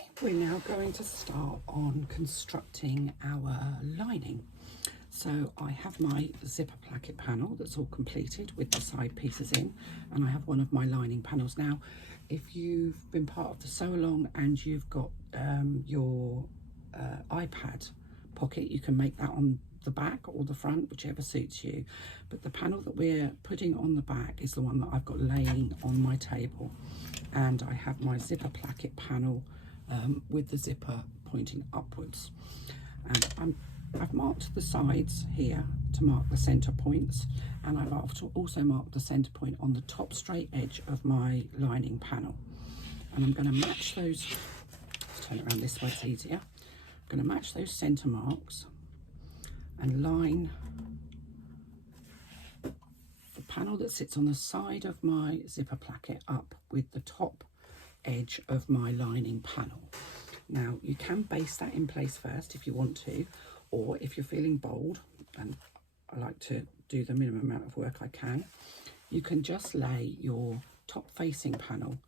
Okay, we're now going to start on constructing our lining. So I have my zipper placket panel that's all completed with the side pieces in, and I have one of my lining panels. Now, if you've been part of the sew along and you've got your iPad pocket, you can make that on the back or the front, whichever suits you. But the panel that we're putting on the back is the one that I've got laying on my table, and I have my zipper placket panel with the zipper pointing upwards. And I've marked the sides here to mark the center points, and I've also marked the center point on the top straight edge of my lining panel. And I'm going to match those, let's turn it around this way, it's easier. I'm going to match those center marks and line the panel that sits on the side of my zipper placket up with the top edge of my lining panel. Now, you can base that in place first if you want to, or if you're feeling bold, and I like to do the minimum amount of work I can, you can just lay your top facing panel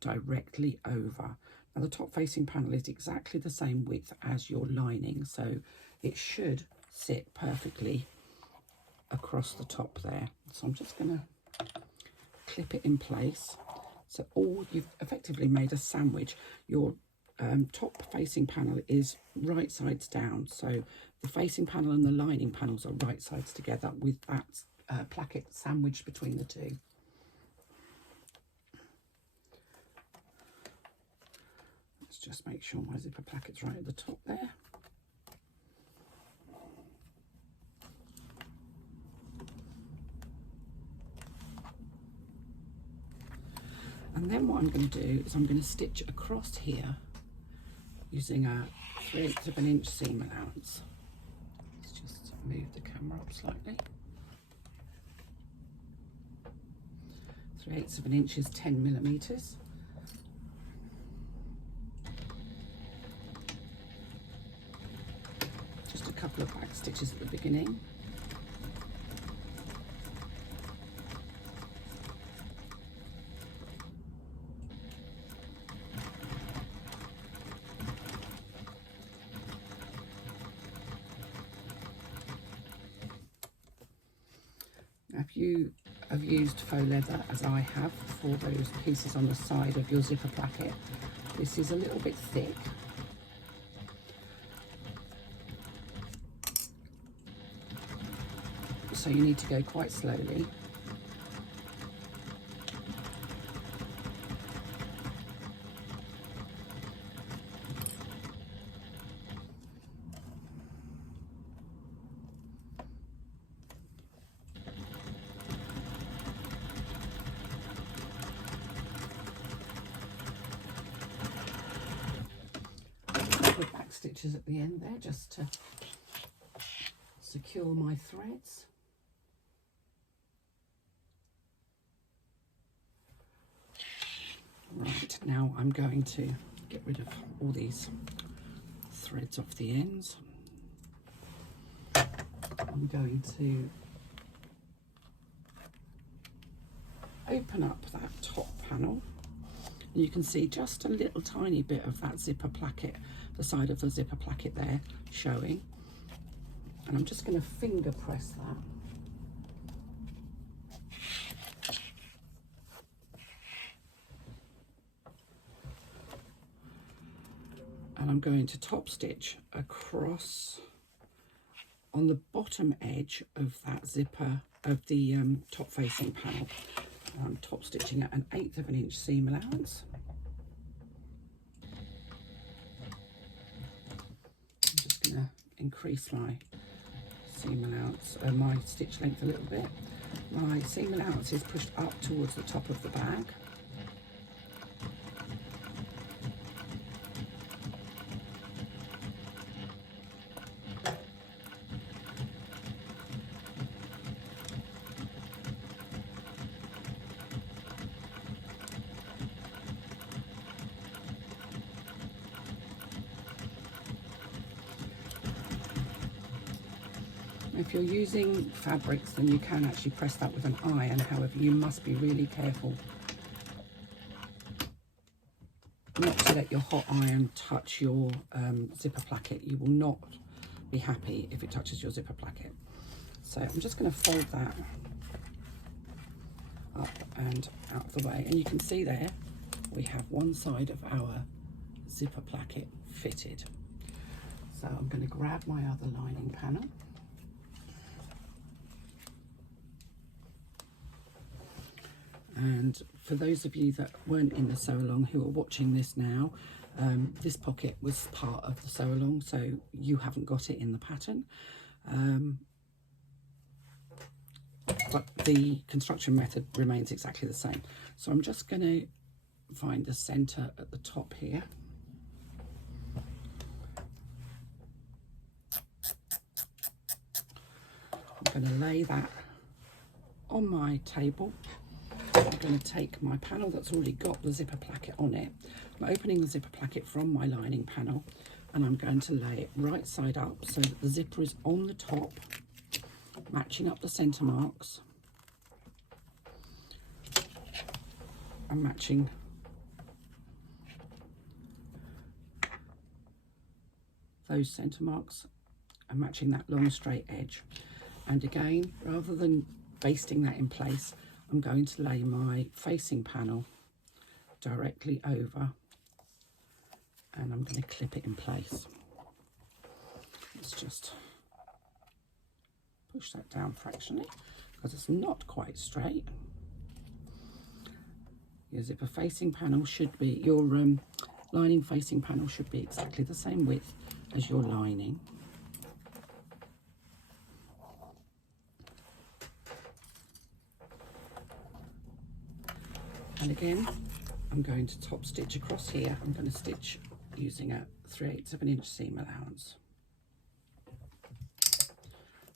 directly over. Now, the top facing panel is exactly the same width as your lining, so it should sit perfectly across the top there. So I'm just going to clip it in place. So you've effectively made a sandwich. Your top facing panel is right sides down, so the facing panel and the lining panels are right sides together with that placket sandwiched between the two. Let's just make sure my zipper placket's right at the top there. And then what I'm going to do is I'm going to stitch across here using a 3/8 of an inch seam allowance. Let's just move the camera up slightly. 3/8 of an inch is 10 millimeters. Just a couple of back stitches at the beginning. If you have used faux leather, as I have, for those pieces on the side of your zipper placket, this is a little bit thick. So you need to go quite slowly. Back stitches at the end there just to secure my threads. Right, now I'm going to get rid of all these threads off the ends. I'm going to open up that top panel. And you can see just a little tiny bit of that zipper placket, the side of the zipper placket there showing. And I'm just going to finger press that. And I'm going to top stitch across on the bottom edge of that zipper of the top facing panel. I'm top stitching at 1/8 of an inch seam allowance. I'm just going to increase my seam allowance, my stitch length a little bit. My seam allowance is pushed up towards the top of the bag. If you're using fabrics, then you can actually press that with an iron. However, you must be really careful not let your hot iron touch your zipper placket. You will not be happy if it touches your zipper placket. So I'm just going to fold that up and out of the way, and you can see there we have one side of our zipper placket fitted. So I'm going to grab my other lining panel, and for those of you that weren't in the sew along who are watching this now, this pocket was part of the sew along, so you haven't got it in the pattern, but the construction method remains exactly the same. So I'm just going to find the center at the top here. I'm going to lay that on my table. I'm going to take my panel that's already got the zipper placket on it. I'm opening the zipper placket from my lining panel, and I'm going to lay it right side up so that the zipper is on the top, matching up the center marks and matching those center marks and matching that long straight edge. And again, rather than basting that in place, I'm going to lay my facing panel directly over, and I'm going to clip it in place. Let's just push that down fractionally because it's not quite straight. Your zipper facing panel should be, your lining facing panel should be exactly the same width as your lining. And again, I'm going to top stitch across here. I'm going to stitch using a 3/8 of an inch seam allowance,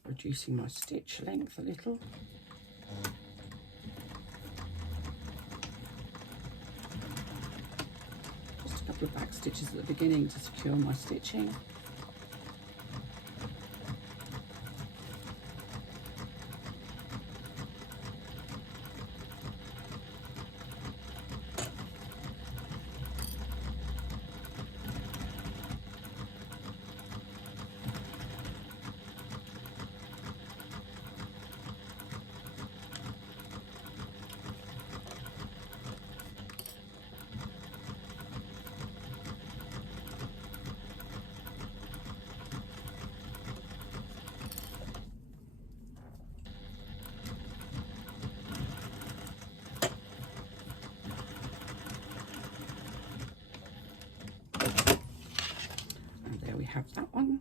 reducing my stitch length a little. Just a couple of back stitches at the beginning to secure my stitching. Have that one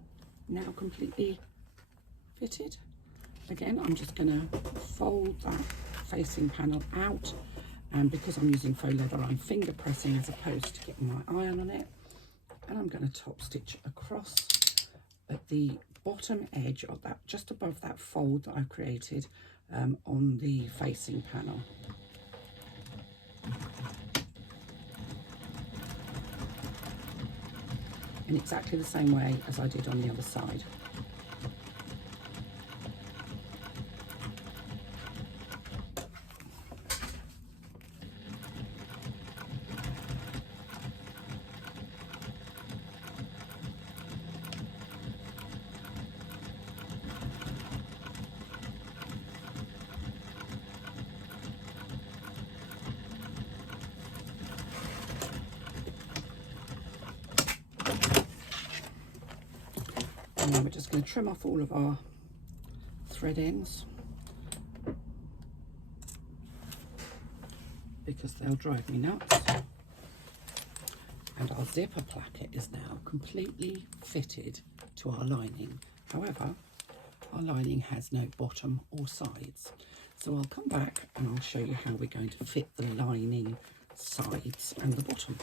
now completely fitted. Again, I'm just going to fold that facing panel out, and because I'm using faux leather, I'm finger pressing as opposed to getting my iron on it, and I'm going to top stitch across at the bottom edge of that, just above that fold that I've created on the facing panel. In exactly the same way as I did on the other side. And then we're just going to trim off all of our thread ends because they'll drive me nuts. And our zipper placket is now completely fitted to our lining. However, our lining has no bottom or sides. So I'll come back and I'll show you how we're going to fit the lining sides and the bottom.